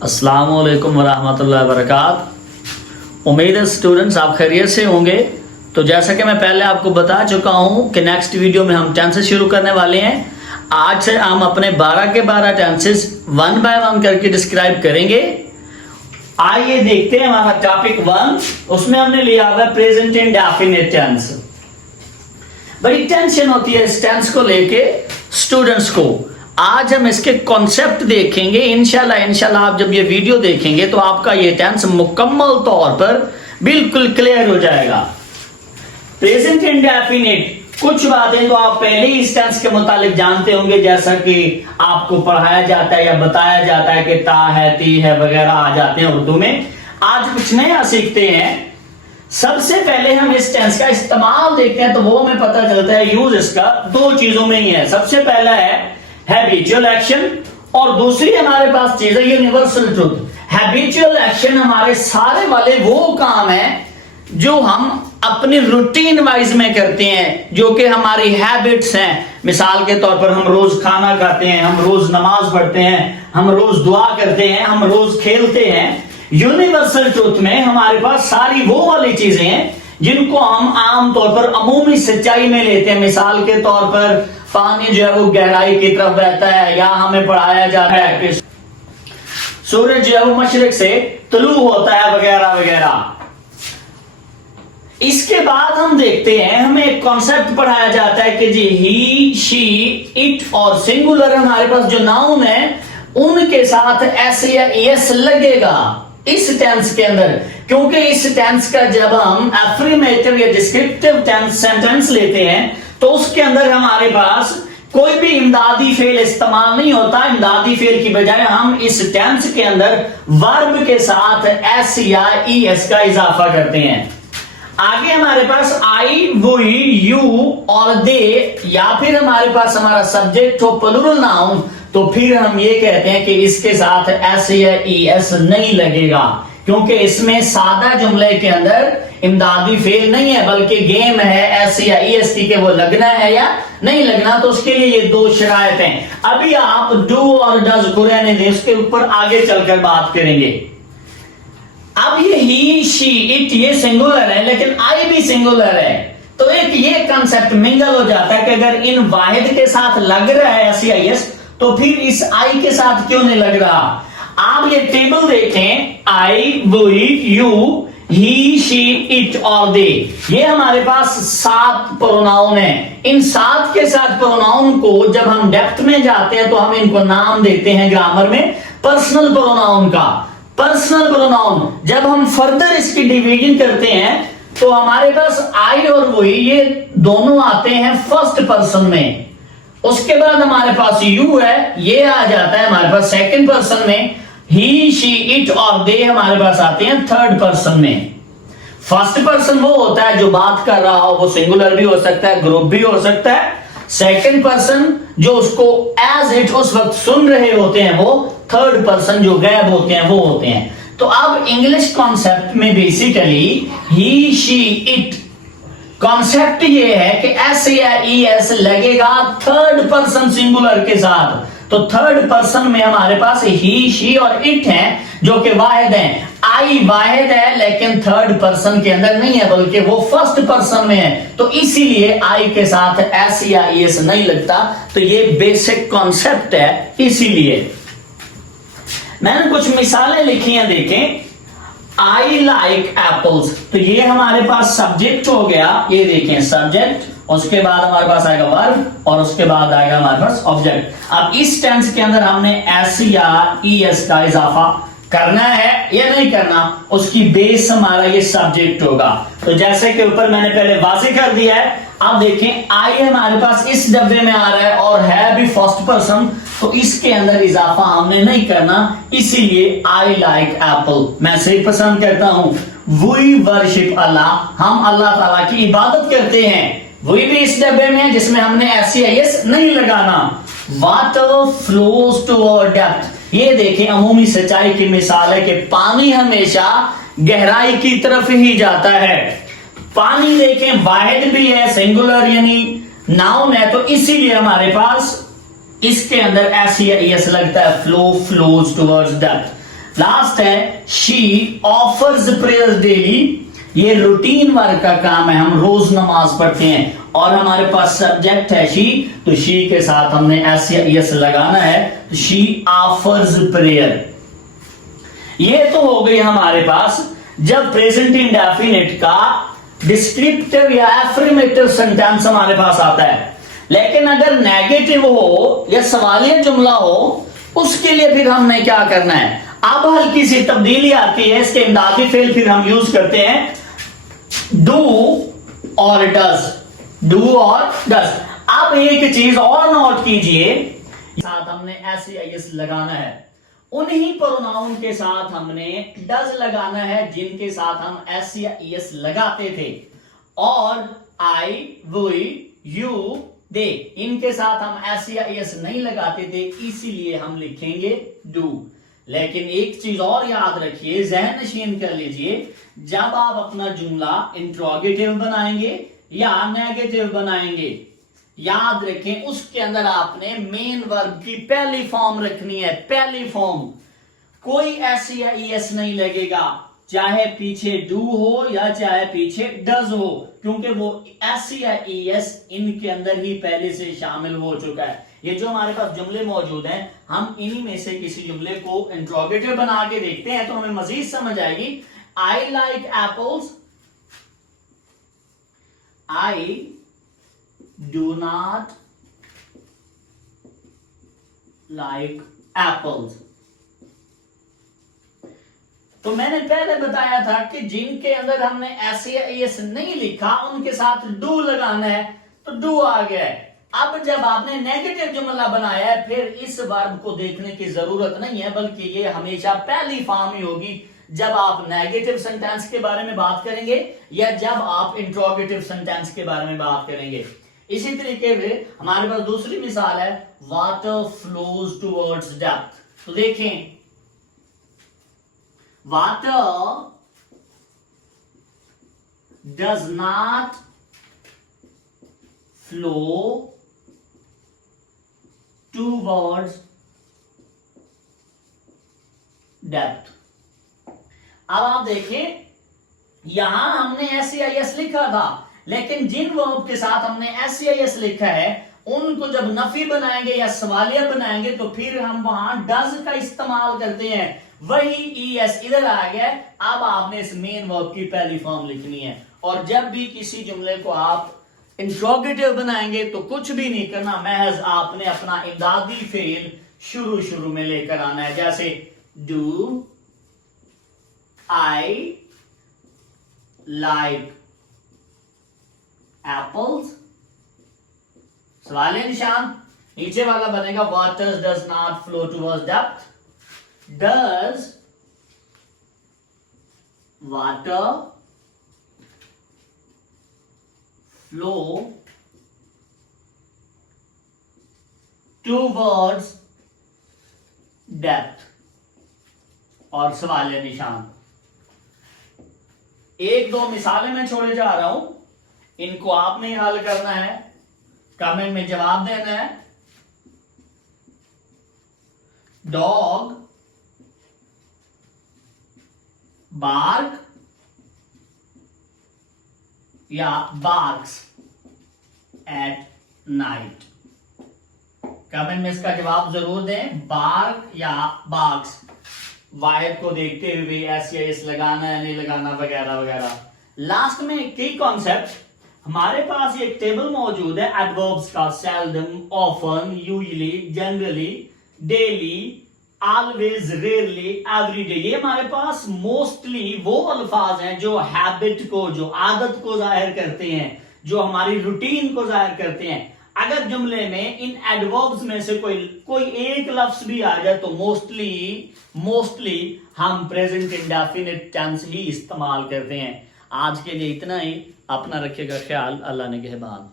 अस्सलाम वालेकुम वरहमतुल्लाहि वबरकातुहू। उम्मीद है स्टूडेंट्स आप खैरियत से होंगे। तो जैसा कि मैं पहले आपको बता चुका हूं कि नेक्स्ट वीडियो में हम टेंसेस शुरू करने वाले हैं। आज से हम अपने 12 के 12 टेंसेस वन बाय वन करके डिस्क्राइब करेंगे। आइए देखते हैं हमारा टॉपिक 1, उसमें हमने लिया हुआ प्रेजेंट इंडेफिनिट टेंस। बड़ी टेंशन होती है इस टेंस को लेके स्टूडेंट्स को। आज हम इसके कॉन्सेप्ट देखेंगे। इंशाल्लाह आप जब ये वीडियो देखेंगे तो आपका ये टेंस मुकम्मल तौर पर बिल्कुल क्लियर हो जाएगा। प्रेजेंट इंडेफिनिट कुछ बातें तो आप पहले ही इस टेंस के मुतालिक जानते होंगे, जैसा कि आपको पढ़ाया जाता है या बताया जाता है कि ता है, ती है वगैरह आ जाते हैं उर्दू में। आज कुछ नया सीखते हैं। सबसे पहले हम इस टेंस का इस्तेमाल देखते हैं तो वो हमें पता चलता है यूज इसका दो चीजों में ही है। सबसे पहला है हैबिचुअल एक्शन और दूसरी हमारे पास चीज है यूनिवर्सल ट्रूथ। हैबिचुअल एक्शन हमारे सारे वाले वो काम है जो हम अपनी रूटीन वाइज में करते हैं, जो कि हमारी हैबिट्स हैं। मिसाल के तौर पर हम रोज खाना खाते हैं, हम रोज नमाज पढ़ते हैं, हम रोज दुआ करते हैं, हम रोज खेलते हैं। यूनिवर्सल ट्रूथ में हमारे पास सारी वो वाली चीजें हैं जिनको हम आमतौर पर अमूमी सच्चाई में लेते हैं। मिसाल के तौर पर पानी जो है वो गहराई की तरफ बहता है, या हमें पढ़ाया जाता है कि सूरज जो है वो मशरिक से तुलू होता है वगैरह वगैरह। इसके बाद हम देखते हैं हमें एक कॉन्सेप्ट पढ़ाया जाता है कि जी ही, शी, इट और सिंगुलर हमारे पास जो नाउन है उनके साथ एस या एस लगेगा इस टेंस के अंदर। क्योंकि इस टेंस का जब हम एफर्मेटिव या डिस्क्रिप्टिव टेंस सेंटेंस लेते हैं तो उसके अंदर हमारे पास कोई भी इमदादी फेल इस्तेमाल नहीं होता। इमदादी फेल की बजाय हम इस टेंस के अंदर वर्ब के साथ एस या ई एस का इजाफा करते हैं। आगे हमारे पास आई, वी, यू और दे, या फिर हमारे पास हमारा सब्जेक्ट हो प्लूरल नाउन, तो फिर हम ये कहते हैं कि इसके साथ एस या ई एस नहीं लगेगा, क्योंकि इसमें सादा जुमले के अंदर इमदादी फेल नहीं है बल्कि गेम है एस या ई एस टी के वो लगना है या नहीं लगना। तो उसके लिए ये दो शरायत हैं। अभी आप डू और डज को रहने दें, उसके ऊपर आगे चलकर बात करेंगे। अब ये ही, शी, इट ये सिंगुलर है लेकिन आई भी सिंगुलर है, तो एक ये कंसेप्ट मिंगल हो जाता है कि अगर इन वाहिद के साथ लग रहा है एस या ई एस तो फिर इस आई के साथ क्यों नहीं लग रहा। आप ये टेबल देखें, I, we, you, he, she, it और दे, ये हमारे पास 7 प्रोनाउन है। इन 7 के साथ प्रोनाउन को जब हम डेप्थ में जाते हैं तो हम इनको नाम देते हैं ग्रामर में पर्सनल प्रोनाउन का। पर्सनल प्रोनाउन जब हम फर्दर इसकी डिवीजन करते हैं तो हमारे पास आई और वी ये दोनों आते हैं फर्स्ट पर्सन में। उसके बाद हमारे पास यू है, ये आ जाता है हमारे पास सेकंड पर्सन में। ही, शी, इट और दे हमारे पास आते हैं थर्ड पर्सन में। फर्स्ट पर्सन वो होता है जो बात कर रहा हो, वो सिंगुलर भी हो सकता है, ग्रुप भी हो सकता है। सेकंड पर्सन जो उसको एज इट उस वक्त सुन रहे होते हैं वो थर्ड पर्सन जो गायब होते हैं वो होते हैं। तो अब इंग्लिश कॉन्सेप्ट में basically he, she, it concept ये है कि एस या ई एस लगेगा थर्ड पर्सन सिंगुलर के साथ। तो थर्ड पर्सन में हमारे पास ही, शी और इट हैं जो कि वाहिद हैं। आई वाहिद है लेकिन थर्ड पर्सन के अंदर नहीं है बल्कि वो फर्स्ट पर्सन में है, तो इसीलिए आई के साथ एस या ई एस नहीं लगता। तो ये बेसिक कॉन्सेप्ट है। इसीलिए मैंने कुछ मिसालें लिखी हैं, देखें। आई लाइक एप्पल्स, तो ये हमारे पास सब्जेक्ट हो गया। ये देखें सब्जेक्ट, उसके बाद हमारे पास आएगा वर्ब और उसके बाद आएगा हमारे पास ऑब्जेक्ट। अब इस टेंस के अंदर हमने एस या ई एस का इजाफा करना है या नहीं करना, उसकी बेस हमारा ये सब्जेक्ट होगा। तो जैसे कि ऊपर मैंने पहले वाज़ेह कर दिया है। अब देखें आई हमारे पास इस डब्बे में आ रहा है और है भी फर्स्ट पर्सन, तो इसके अंदर इजाफा हमने नहीं करना। इसीलिए आई लाइक एप्पल, मैं सेब पसंद करता हूं। वी वर्शिप अल्लाह, हम अल्लाह ताला की इबादत करते हैं। वही भी इस डब्बे में है जिसमें हमने एस या एस नहीं लगाना। Water flows to our depth, ये देखें अमूमी सच्चाई की मिसाल है कि पानी हमेशा गहराई की तरफ ही जाता है। पानी देखें वाहिद भी है, सिंगुलर यानी नाउन है, तो इसीलिए हमारे पास इसके अंदर एस या एस लगता है। Flow flows towards depth. Last है शी ऑफर्स प्रेयर डेली, ये रूटीन वर्क का काम है, हम रोज नमाज पढ़ते हैं। और हमारे पास सब्जेक्ट है शी, तो शी के साथ हमने एस या एस लगाना है, तो शी ऑफर्स प्रेयर। ये तो हो गई हमारे पास जब प्रेजेंट इंडेफिनिट का डिस्क्रिप्टिव या एफर्मेटिव सेंटेंस हमारे पास आता है। लेकिन अगर नेगेटिव हो या सवालिया जुमला हो, उसके लिए फिर हमने क्या करना है, अब हल्की सी तब्दीली आती है, इसके इमदादी फेल फिर हम यूज करते हैं डू और डज, डू और डज। अब एक चीज और नोट कीजिए, साथ हमने एस या एस लगाना है, उन्हीं प्रोनाउन के साथ हमने डज लगाना है जिनके साथ हम एस या एस लगाते थे। और आई, वी, यू, दे, इनके साथ हम एस या एस नहीं लगाते थे, इसीलिए हम लिखेंगे डू। लेकिन एक चीज और याद रखिए, जहन नशीन कर लीजिए, जब आप अपना जुमला इंट्रोगेटिव बनाएंगे या नेगेटिव बनाएंगे, याद रखें उसके अंदर आपने मेन वर्ब की पहली फॉर्म रखनी है, पहली फॉर्म। कोई एस या एस नहीं लगेगा, चाहे पीछे डू हो या चाहे पीछे डज हो, क्योंकि वो एस या एस इनके अंदर ही पहले से शामिल हो चुका है। ये जो हमारे पास जुमले मौजूद हैं, हम इन्हीं में से किसी जुमले को इंट्रोगेटिव बना के देखते हैं तो हमें मजीद समझ आएगी। I like apples, I do not like apples. तो मैंने पहले बताया था कि जिनके अंदर हमने एस या एस नहीं लिखा उनके साथ डू लगाना है, तो डू आ गया है। अब जब आपने नेगेटिव जुमला बनाया है, फिर इस वर्ब को देखने की जरूरत नहीं है, बल्कि ये हमेशा पहली फॉर्म ही होगी जब आप नेगेटिव सेंटेंस के बारे में बात करेंगे या जब आप इंट्रोगेटिव सेंटेंस के बारे में बात करेंगे। इसी तरीके से हमारे पास दूसरी मिसाल है, वाटर फ्लोज टुवर्ड्स डेप्थ। तो देखें, water does not flow towards depth। अब आप देखें, यहां हमने एस या एस लिखा था, लेकिन जिन वर्ब के साथ हमने एस या एस लिखा है उनको जब नफी बनाएंगे या सवालिया बनाएंगे तो फिर हम वहां डज का इस्तेमाल करते हैं। वही ई एस इधर आ गया। अब आपने इस मेन वर्ब की पहली फॉर्म लिखनी है, और जब भी किसी जुमले को आप इंट्रोगेटिव बनाएंगे तो कुछ भी नहीं करना, महज आपने अपना इमदादी फेल शुरू में लेकर आना है। जैसे डू आई लाइक एप्पल्स, सवालिया निशान, नीचे वाला बनेगा water does not flow towards depth. Does water flow towards depth? और सवालिया निशान। एक दो मिसालें मैं छोड़े जा रहा हूं, इनको आपने हल करना है, कमेंट में जवाब देना है। डॉग bark या barks at night। कमेंट में इसका जवाब जरूर दें, bark या barks। वायद को देखते हुए एस या एस लगाना है नहीं लगाना वगैरह वगैरह। लास्ट में की कॉन्सेप्ट, हमारे पास एक टेबल मौजूद है एडवर्ब्स का, seldom, often, usually, generally, daily, always, rarely, everyday. ये हमारे पास मोस्टली वो अल्फाज हैं जो हैबिट को, जो आदत को जाहिर करते हैं, जो हमारी रूटीन को जाहिर करते हैं। अगर जुमले में इन एडवर्ब्स में से कोई एक लफ्ज भी आ जाए तो मोस्टली हम प्रेजेंट इंडेफिनिट टेंस ही इस्तेमाल करते हैं। आज के लिए इतना ही, अपना रखिएगा ख्याल, अल्लाह ने कहबान।